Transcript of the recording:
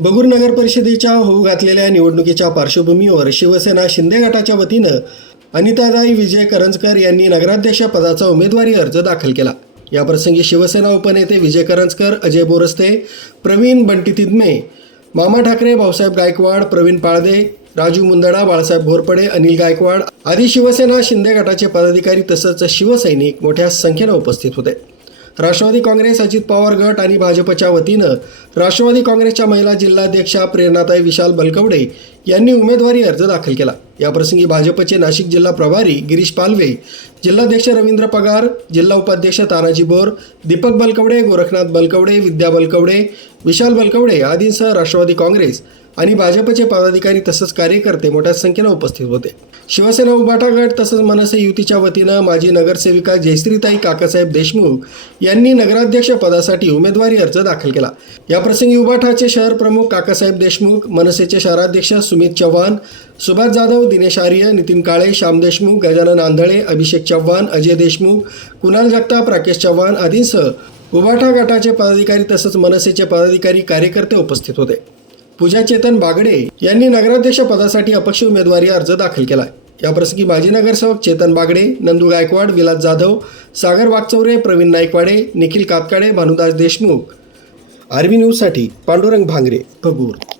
बगूर नगर परिषदेच्या होऊ घातलेल्या निवडणुकीच्या पार्श्वभूमीवर शिवसेना शिंदे गटाच्या वतीनं अनितादाई विजय करंजकर यांनी नगराध्यक्षपदाचा उमेदवारी अर्ज दाखल केला याप्रसंगी शिवसेना उपनेते विजय करंजकर अजय बोरस्ते प्रवीण बंटी मामा ठाकरे भाऊसाहेब गायकवाड प्रवीण पाळदे राजू मुंदडा बाळासाहेब भोरपडे अनिल गायकवाड आदी शिवसेना शिंदे गटाचे पदाधिकारी तसंच शिवसैनिक मोठ्या संख्येनं उपस्थित होते राष्ट्रवादी काँग्रेस अजित पवार गट आणि भाजपच्या वतीनं राष्ट्रवादी काँग्रेसच्या महिला जिल्हाध्यक्षा प्रेरणाताई विशाल बलकवडे यांनी उमेदवारी अर्ज दाखल केला याप्रसंगी भाजपचे नाशिक जिल्हा प्रभारी गिरीश पालवे जिल्हाध्यक्ष रवींद्र पगार जिल्हा उपाध्यक्ष तानाजी बोर दीपक बलकवडे गोरखनाथ बलकवडे विद्या बलकवडे विशाल बलकवडे आदींसह राष्ट्रवादी काँग्रेस आणि भाजपचे पदाधिकारी तसंच कार्यकर्ते मोठ्या संख्येनं उपस्थित होते शिवसेना उभाटा गट तसंच मनसे युतीच्या वतीनं माजी नगरसेविका जयश्रीताई काकासाहेब देशमुख यांनी नगराध्यक्ष पदासाठी उमेदवारी अर्ज दाखल केला याप्रसंगी उभाटाचे शहर प्रमुख काकासाहेब देशमुख मनसेचे शहराध्यक्ष सुमित चव्हाण सुभाष जाधव दिनेश आर्य नितीन काळे श्याम देशमुख गजानन आंधळे अभिषेक चव्हाण अजय देशमुख कुणाल जगताप राकेश चव्हाण आदींसह उभाठा गटाचे पदाधिकारी तसंच मनसेचे पदाधिकारी कार्यकर्ते उपस्थित होते पूजा चेतन बागडे यांनी नगराध्यक्ष पदासाठी अपक्ष उमेदवारी अर्ज दाखल केला याप्रसंगी माजी नगरसेवक चेतन बागडे नंदू गायकवाड विलास जाधव सागर वागचौरे प्रवीण नाईकवाडे निखिल कातकाडे भानुदास देशमुख आर्मी न्यूजसाठी पांडुरंग भांगरे भगूर